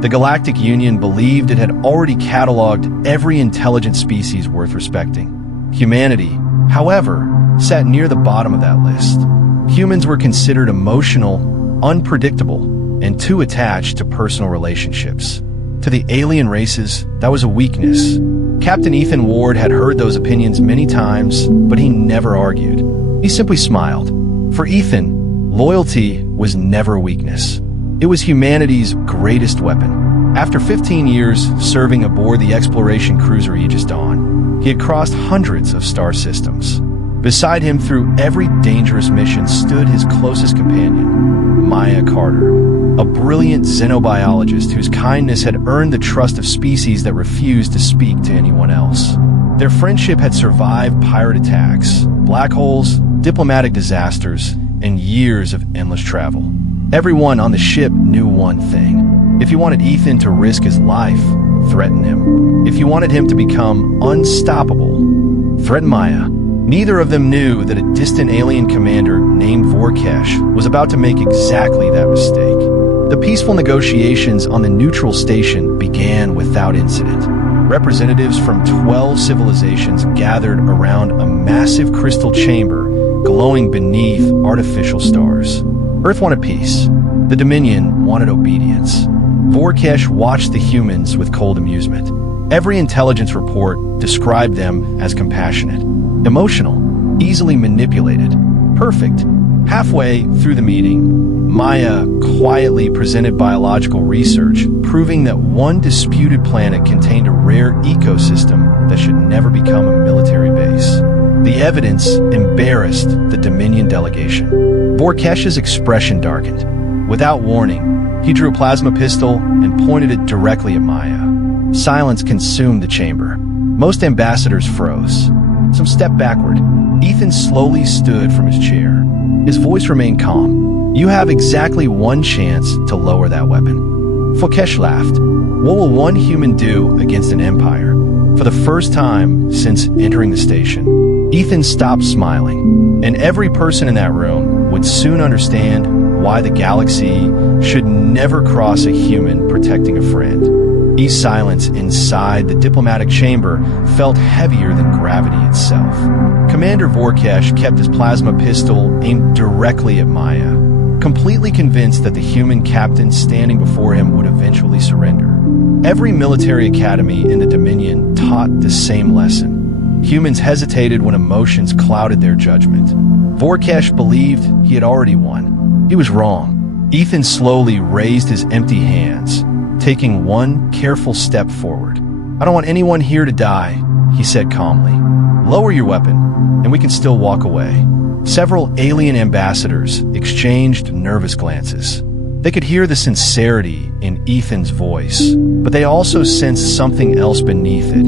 The Galactic Union believed it had already cataloged every intelligent species worth respecting. Humanity, however, sat near the bottom of that list. Humans were considered emotional, unpredictable, and too attached to personal relationships. To the alien races, that was a weakness. Captain Ethan Ward had heard those opinions many times, but he never argued. He simply smiled. For Ethan, loyalty was never a weakness. It was humanity's greatest weapon. After 15 years serving aboard the exploration cruiser Aegis Dawn, he had crossed hundreds of star systems. Beside him through every dangerous mission stood his closest companion, Maya Carter, a brilliant xenobiologist whose kindness had earned the trust of species that refused to speak to anyone else. Their friendship had survived pirate attacks, black holes, diplomatic disasters, and years of endless travel. Everyone on the ship knew one thing. If you wanted Ethan to risk his life, threaten him. If you wanted him to become unstoppable, threaten Maya. Neither of them knew that a distant alien commander named Vorkesh was about to make exactly that mistake. The peaceful negotiations on the neutral station began without incident. Representatives from 12 civilizations gathered around a massive crystal chamber glowing beneath artificial stars. Earth wanted peace. The Dominion wanted obedience. Vorkesh watched the humans with cold amusement. Every intelligence report described them as compassionate, emotional, easily manipulated, perfect. Halfway through the meeting, Maya quietly presented biological research proving that one disputed planet contained a rare ecosystem that should never become a military base. The evidence embarrassed the Dominion delegation. Vorkesh's expression darkened. Without warning, he drew a plasma pistol and pointed it directly at Maya. Silence consumed the chamber. Most ambassadors froze. Some stepped backward. Ethan slowly stood from his chair. His voice remained calm. You have exactly one chance to lower that weapon. Vorkesh laughed. What will one human do against an empire? For the first time since entering the station, Ethan stopped smiling, and every person in that room would soon understand why the galaxy should never cross a human protecting a friend. Each silence inside the diplomatic chamber felt heavier than gravity itself. Commander Vorkesh kept his plasma pistol aimed directly at Maya, completely convinced that the human captain standing before him would eventually surrender. Every military academy in the Dominion taught the same lesson. Humans hesitated when emotions clouded their judgment. Vorkesh believed he had already won. He was wrong. Ethan slowly raised his empty hands, taking one careful step forward. I don't want anyone here to die, he said calmly. Lower your weapon, and we can still walk away. Several alien ambassadors exchanged nervous glances. They could hear the sincerity in Ethan's voice, but they also sensed something else beneath it,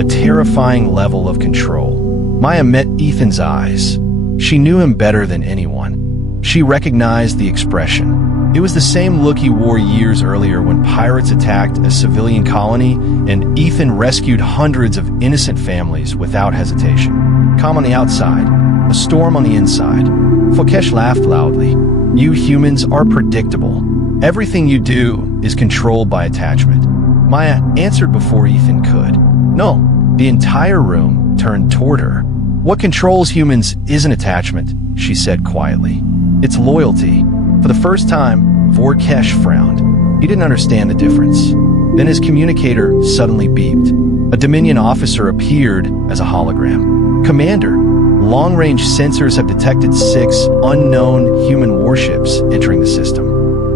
a terrifying level of control. Maya met Ethan's eyes. She knew him better than anyone. She recognized the expression. It was the same look he wore years earlier when pirates attacked a civilian colony and Ethan rescued hundreds of innocent families without hesitation. Calm on the outside, a storm on the inside. Vorkesh laughed loudly. You humans are predictable. Everything you do is controlled by attachment. Maya answered before Ethan could. No, the entire room turned toward her. What controls humans isn't attachment, she said quietly. It's loyalty. For the first time, Vorkesh frowned. He didn't understand the difference. Then his communicator suddenly beeped. A Dominion officer appeared as a hologram. Commander, long-range sensors have detected 6 unknown human warships entering the system.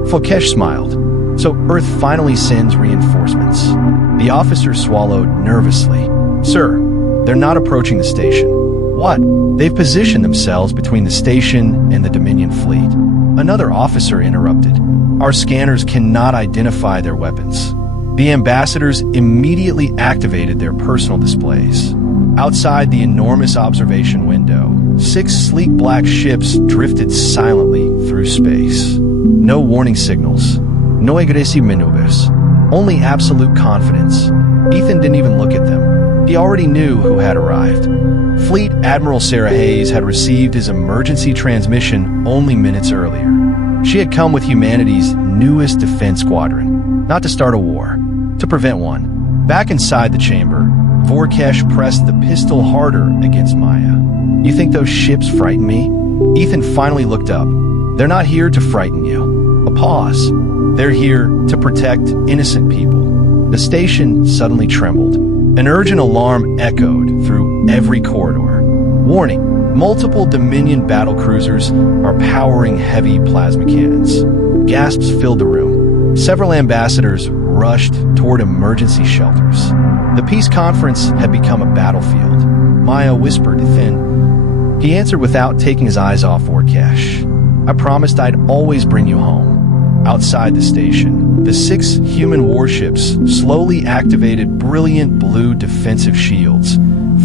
Vorkesh smiled. So Earth finally sends reinforcements. The officer swallowed nervously. Sir, they're not approaching the station. What? They've positioned themselves between the station and the Dominion fleet. Another officer interrupted. Our scanners cannot identify their weapons. The ambassadors immediately activated their personal displays. Outside the enormous observation window, 6 sleek black ships drifted silently through space. No warning signals. No aggressive maneuvers. Only absolute confidence. Ethan didn't even look at them. He already knew who had arrived. Fleet Admiral Sarah Hayes had received his emergency transmission only minutes earlier. She had come with humanity's newest defense squadron, not to start a war, to prevent one. Back inside the chamber, Vorkesh pressed the pistol harder against Maya. You think those ships frighten me? Ethan finally looked up. They're not here to frighten you. A pause. They're here to protect innocent people. The station suddenly trembled. An urgent alarm echoed through every corridor. Warning, multiple Dominion battlecruisers are powering heavy plasma cannons. Gasps filled the room. Several ambassadors rushed toward emergency shelters. The peace conference had become a battlefield. Maya whispered to Finn. He answered without taking his eyes off Vorkesh. I promised I'd always bring you home. Outside the station, the 6 human warships slowly activated brilliant blue defensive shields,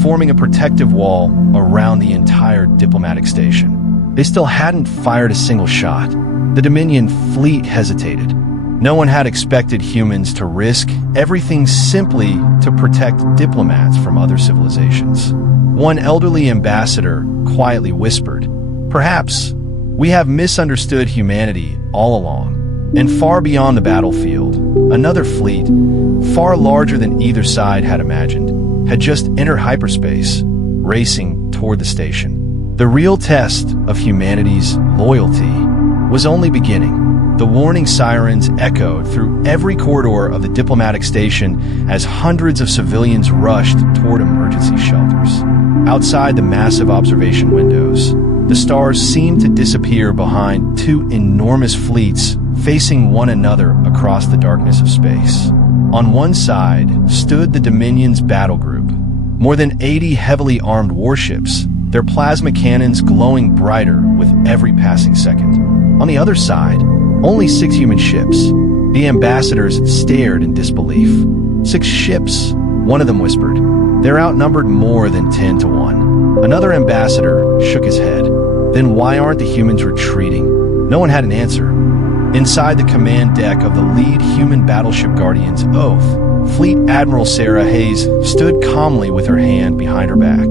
forming a protective wall around the entire diplomatic station. They still hadn't fired a single shot. The Dominion fleet hesitated. No one had expected humans to risk everything simply to protect diplomats from other civilizations. One elderly ambassador quietly whispered, "Perhaps we have misunderstood humanity all along." And far beyond the battlefield, another fleet, far larger than either side had imagined, had just entered hyperspace, racing toward the station. The real test of humanity's loyalty was only beginning. The warning sirens echoed through every corridor of the diplomatic station as hundreds of civilians rushed toward emergency shelters. Outside the massive observation windows, the stars seemed to disappear behind 2 enormous fleets facing one another across the darkness of space. On one side stood the Dominion's battle group, more than 80 heavily armed warships, their plasma cannons glowing brighter with every passing second. On the other side, only 6 human ships. The ambassadors stared in disbelief. 6 ships, one of them whispered. They're outnumbered more than 10 to 1. Another ambassador shook his head. Then why aren't the humans retreating? No one had an answer. Inside the command deck of the lead human battleship Guardian's Oath, Fleet Admiral Sarah Hayes stood calmly with her hand behind her back.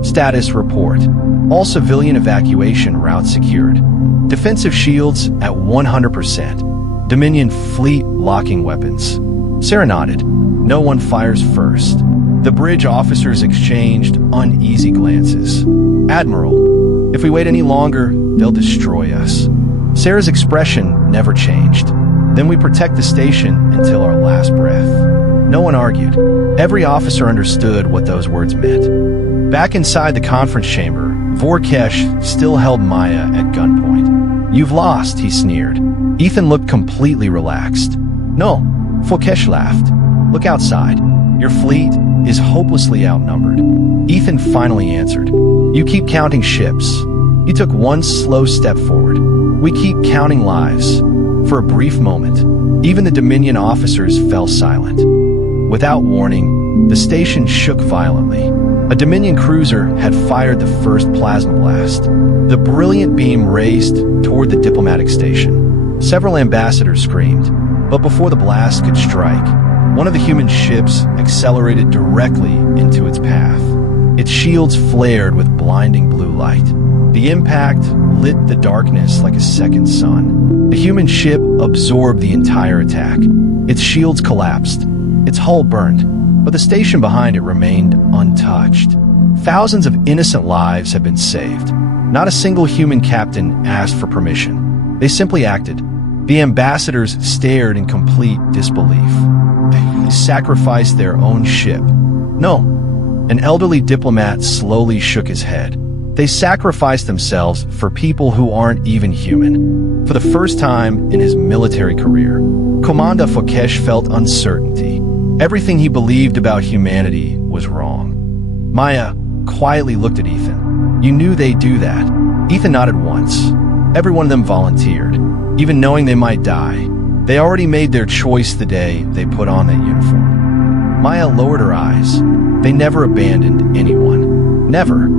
Status report. All civilian evacuation routes secured. Defensive shields at 100%. Dominion fleet locking weapons. Sarah nodded. No one fires first. The bridge officers exchanged uneasy glances. Admiral, if we wait any longer, they'll destroy us. Sarah's expression never changed. Then we protect the station until our last breath. No one argued. Every officer understood what those words meant. Back inside the conference chamber, Vorkesh still held Maya at gunpoint. You've lost, he sneered. Ethan looked completely relaxed. No, Vorkesh laughed. Look outside. Your fleet is hopelessly outnumbered. Ethan finally answered. You keep counting ships. You took one slow step forward. We keep counting lives. For a brief moment, even the Dominion officers fell silent. Without warning, the station shook violently. A Dominion cruiser had fired the first plasma blast. The brilliant beam raced toward the diplomatic station. Several ambassadors screamed, but before the blast could strike, one of the human ships accelerated directly into its path. Its shields flared with blinding blue light. The impact lit the darkness like a second sun. The human ship absorbed the entire attack. Its shields collapsed. Its hull burned, but the station behind it remained untouched. Thousands of innocent lives had been saved. Not a single human captain asked for permission. They simply acted. The ambassadors stared in complete disbelief. They sacrificed their own ship. No. An elderly diplomat slowly shook his head. They sacrificed themselves for people who aren't even human. For the first time in his military career, Commander Vorkesh felt uncertainty. Everything he believed about humanity was wrong. Maya quietly looked at Ethan. You knew they'd do that. Ethan nodded once. Every one of them volunteered, even knowing they might die. They already made their choice the day they put on that uniform. Maya lowered her eyes. They never abandoned anyone. Never.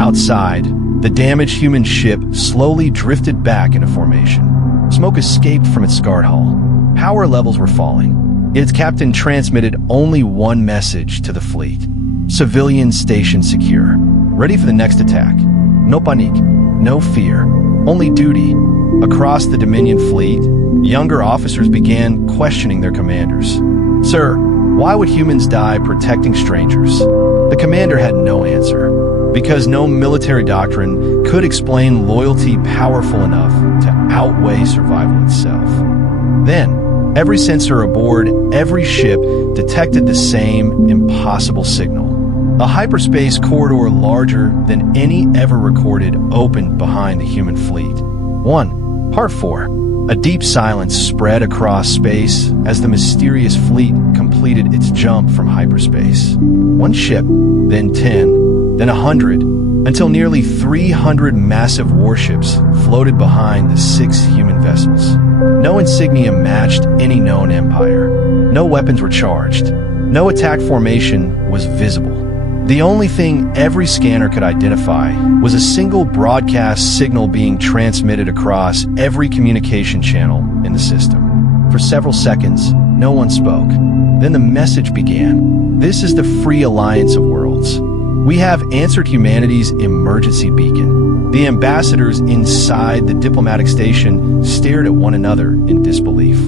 Outside, the damaged human ship slowly drifted back into formation. Smoke escaped from its scarred hull. Power levels were falling. Its captain transmitted only one message to the fleet. Civilian station secure. Ready for the next attack. No panique. No fear. Only duty. Across the Dominion fleet, Younger officers began questioning their commanders. "Sir, why would humans die protecting strangers?" The commander had no answer, because no military doctrine could explain loyalty powerful enough to outweigh survival itself. Then, every sensor aboard every ship detected the same impossible signal. A hyperspace corridor larger than any ever recorded opened behind the human fleet. 1. Part 4. A deep silence spread across space as the mysterious fleet completed its jump from hyperspace. One ship, then 10, then 100, until nearly 300 massive warships floated behind the 6 human vessels. No insignia matched any known empire. No weapons were charged. No attack formation was visible. The only thing every scanner could identify was a single broadcast signal being transmitted across every communication channel in the system. For several seconds, no one spoke. Then the message began. "This is the Free Alliance of Worlds. We have answered humanity's emergency beacon." The ambassadors inside the diplomatic station stared at one another in disbelief.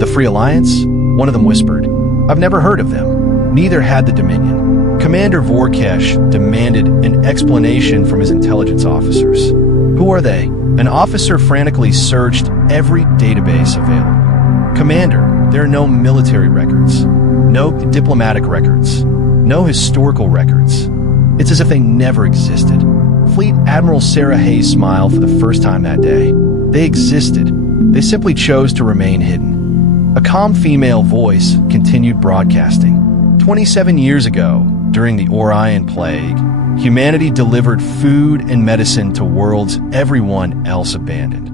"The Free Alliance?" One of them whispered. "I've never heard of them." Neither had the Dominion. Commander Vorkesh demanded an explanation from his intelligence officers. "Who are they?" An officer frantically searched every database available. "Commander, there are no military records, no diplomatic records, no historical records. It's as if they never existed." Fleet Admiral Sarah Hayes smiled for the first time that day. They existed. They simply chose to remain hidden. A calm female voice continued broadcasting. 27 years ago, during the Orion Plague, humanity delivered food and medicine to worlds everyone else abandoned.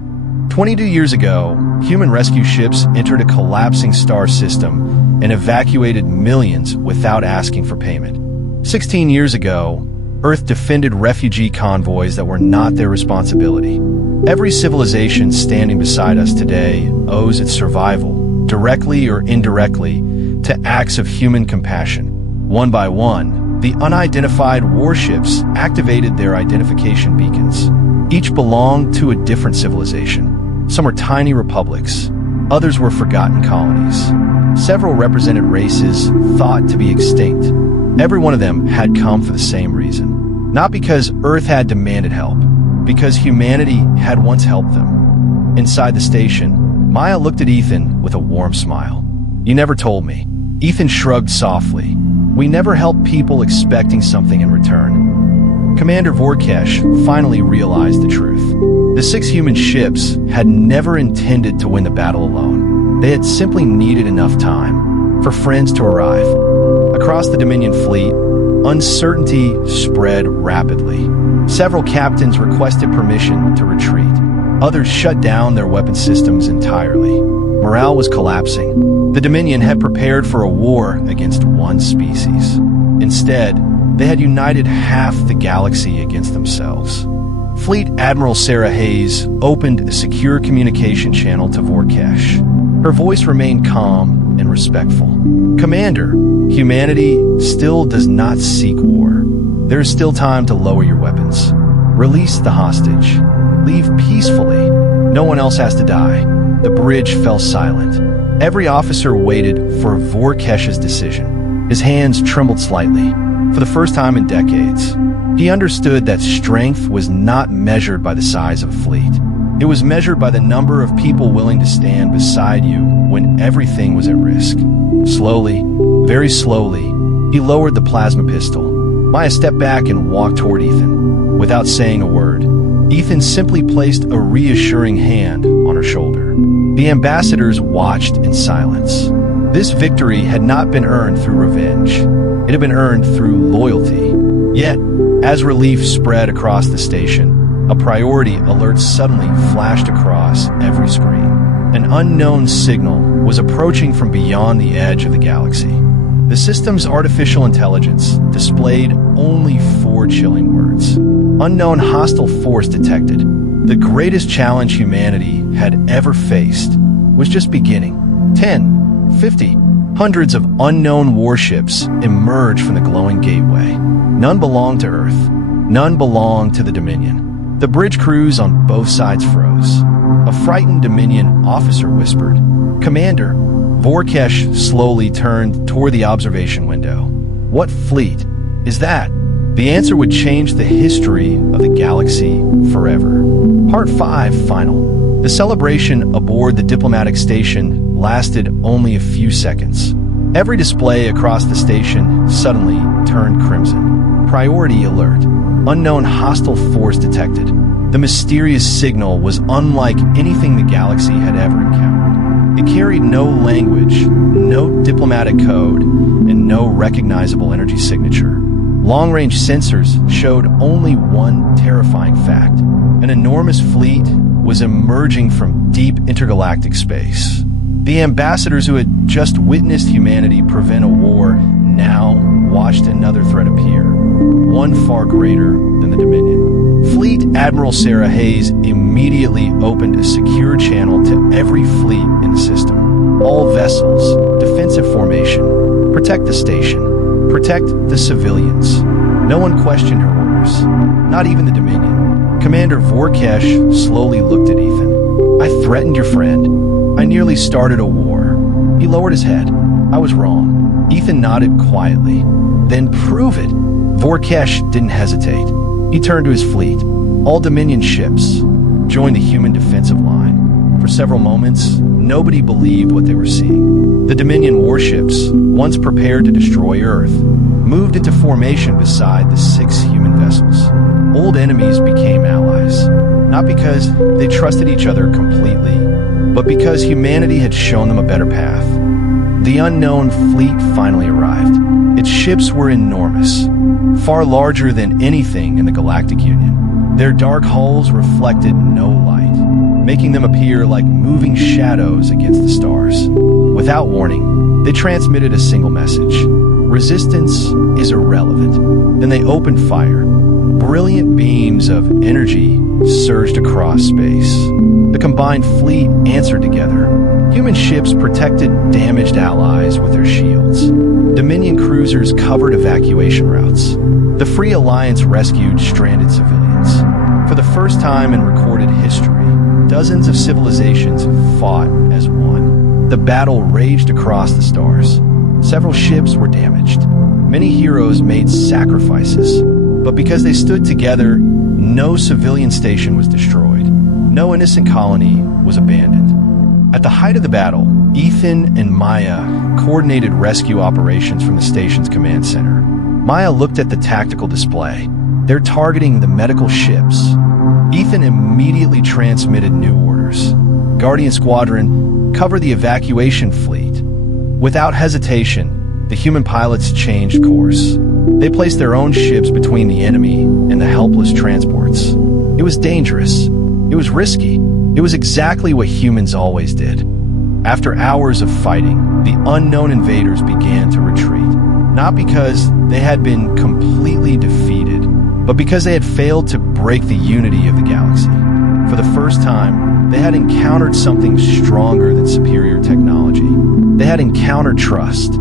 22 years ago, human rescue ships entered a collapsing star system and evacuated millions without asking for payment. 16 years ago, Earth defended refugee convoys that were not their responsibility. Every civilization standing beside us today owes its survival, directly or indirectly, to acts of human compassion. One by one, the unidentified warships activated their identification beacons. Each belonged to a different civilization. Some were tiny republics, others were forgotten colonies. Several represented races thought to be extinct. Every one of them had come for the same reason. Not because Earth had demanded help, because humanity had once helped them. Inside the station, Maya looked at Ethan with a warm smile. "You never told me." Ethan shrugged softly. "We never help people expecting something in return." Commander Vorkesh finally realized the truth. The 6 human ships had never intended to win the battle alone. They had simply needed enough time for friends to arrive. Across the Dominion fleet, uncertainty spread rapidly. Several captains requested permission to retreat. Others shut down their weapon systems entirely. Morale was collapsing. The Dominion had prepared for a war against one species. Instead, they had united half the galaxy against themselves. Fleet Admiral Sarah Hayes opened a secure communication channel to Vorkesh. Her voice remained calm and respectful. "Commander, humanity still does not seek war. There is still time to lower your weapons. Release the hostage. Leave peacefully. No one else has to die." The bridge fell silent. Every officer waited for Vorkesh's decision. His hands trembled slightly. For the first time in decades, he understood that strength was not measured by the size of a fleet. It was measured by the number of people willing to stand beside you when everything was at risk. Slowly, very slowly, he lowered the plasma pistol. Maya stepped back and walked toward Ethan. Without saying a word, Ethan simply placed a reassuring hand on her shoulder. The ambassadors watched in silence. This victory had not been earned through revenge. It had been earned through loyalty. Yet, as relief spread across the station, a priority alert suddenly flashed across every screen. An unknown signal was approaching from beyond the edge of the galaxy. The system's artificial intelligence displayed only 4 chilling words. Unknown hostile force detected. The greatest challenge humanity had ever faced was just beginning. 10, 50, hundreds of unknown warships emerged from the glowing gateway. None belonged to Earth. None belonged to the Dominion. The bridge crews on both sides froze. A frightened Dominion officer whispered. "Commander." Vorkesh slowly turned toward the observation window. "What fleet is that?" The answer would change the history of the galaxy forever. Part 5, Final. The celebration aboard the diplomatic station lasted only a few seconds. Every display across the station suddenly turned crimson. Priority alert. Unknown hostile force detected. The mysterious signal was unlike anything the galaxy had ever encountered. It carried no language, no diplomatic code, and no recognizable energy signature. Long-range sensors showed only one terrifying fact. An enormous fleet was emerging from deep intergalactic space. The ambassadors who had just witnessed humanity prevent a war now watched another threat appear, one far greater than the Dominion. Fleet Admiral Sarah Hayes immediately opened a secure channel to every fleet in the system. All vessels, defensive formation, protect the station, protect the civilians. No one questioned her orders, not even the Dominion. Commander Vorkesh slowly looked at Ethan. "I threatened your friend. I nearly started a war." He lowered his head. "I was wrong." Ethan nodded quietly. "Then prove it." Vorkesh didn't hesitate. He turned to his fleet. All Dominion ships joined the human defensive line. For several moments, nobody believed what they were seeing. The Dominion warships, once prepared to destroy Earth, moved into formation beside the 6 human vessels. Old enemies became allies, not because they trusted each other completely, but because humanity had shown them a better path. The unknown fleet finally arrived. Its ships were enormous, far larger than anything in the Galactic Union. Their dark hulls reflected no light, making them appear like moving shadows against the stars. Without warning, they transmitted a single message: resistance is irrelevant. Then they opened fire. Brilliant beams of energy surged across space. The combined fleet answered together. Human ships protected damaged allies with their shields. Dominion cruisers covered evacuation routes. The Free Alliance rescued stranded civilians. For the first time in recorded history, dozens of civilizations fought as one. The battle raged across the stars. Several ships were damaged. Many heroes made sacrifices. But because they stood together, no civilian station was destroyed. No innocent colony was abandoned. At the height of the battle, Ethan and Maya coordinated rescue operations from the station's command center. Maya looked at the tactical display. They're targeting the medical ships. Ethan immediately transmitted new orders. Guardian Squadron, cover the evacuation fleet. Without hesitation, the human pilots changed course. They placed their own ships between the enemy and the helpless transports. It was dangerous. It was risky. It was exactly what humans always did. After hours of fighting, the unknown invaders began to retreat. Not because they had been completely defeated, but because they had failed to break the unity of the galaxy. For the first time, they had encountered something stronger than superior technology. They had encountered trust.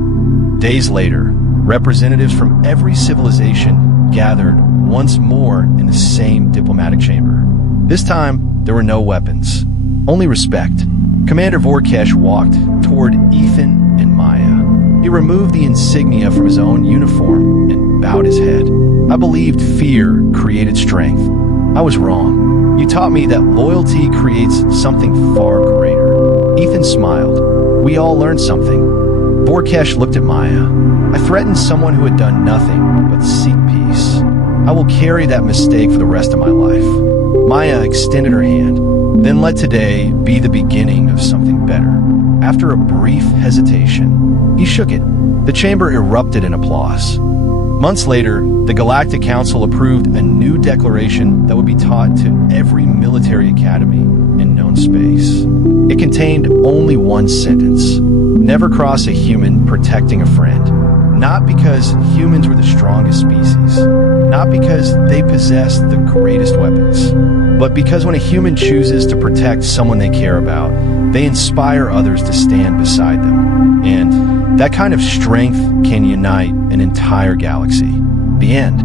Days later, representatives from every civilization gathered once more in the same diplomatic chamber. This time, there were no weapons, only respect. Commander Vorkesh walked toward Ethan and Maya. He removed the insignia from his own uniform and bowed his head. "I believed fear created strength. I was wrong. You taught me that loyalty creates something far greater." Ethan smiled. "We all learned something." Vorkesh looked at Maya. "I threatened someone who had done nothing but seek peace. I will carry that mistake for the rest of my life." Maya extended her hand. "Then let today be the beginning of something better." After a brief hesitation, he shook it. The chamber erupted in applause. Months later, the Galactic Council approved a new declaration that would be taught to every military academy in known space. It contained only one sentence: never cross a human protecting a friend. Not because humans were the strongest species, not because they possessed the greatest weapons, but because when a human chooses to protect someone they care about, they inspire others to stand beside them. And that kind of strength can unite an entire galaxy. The end.